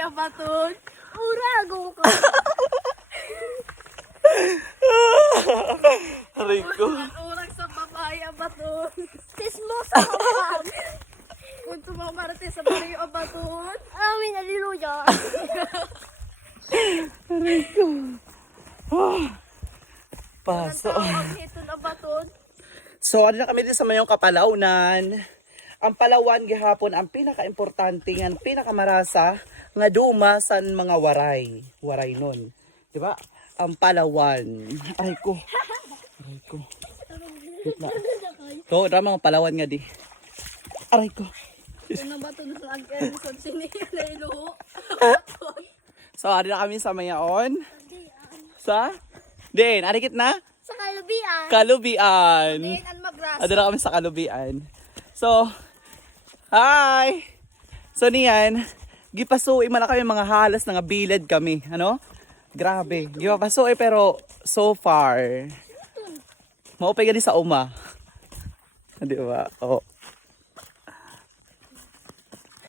papaya baton. Urago ko. Aray ko. Urag sa papaya baton. Tismosa ka. Kung tumamarte sa bariyo baton. Amin, aliluya. Aray ko. Paso. Ang ito na baton. So, ano na kami din sa mayong Kapalaunan. Ang Palawan gihapon ang pinaka-importante nga pinakamarasa nga duma sa mga waray. Waray nun. Diba? Ang Palawan. Aray ko. Aray ko. Wait na. To, drama mga Palawan nga di. Aray ko. Ito na baton sa agyan. Sa siniya na iluho. So, ari na kami sa mayaon. Sa? Din, arikit na? Sa kalubian. Kalubian. Din ang magras. Ado na kami sa Kalubian. So, hi! So niyan, gipasuoy man na kami mga halas nga bilad kami, ano? Grabe, gipapasuoy pero so far maupay gani sa uma. Di ba? Oh.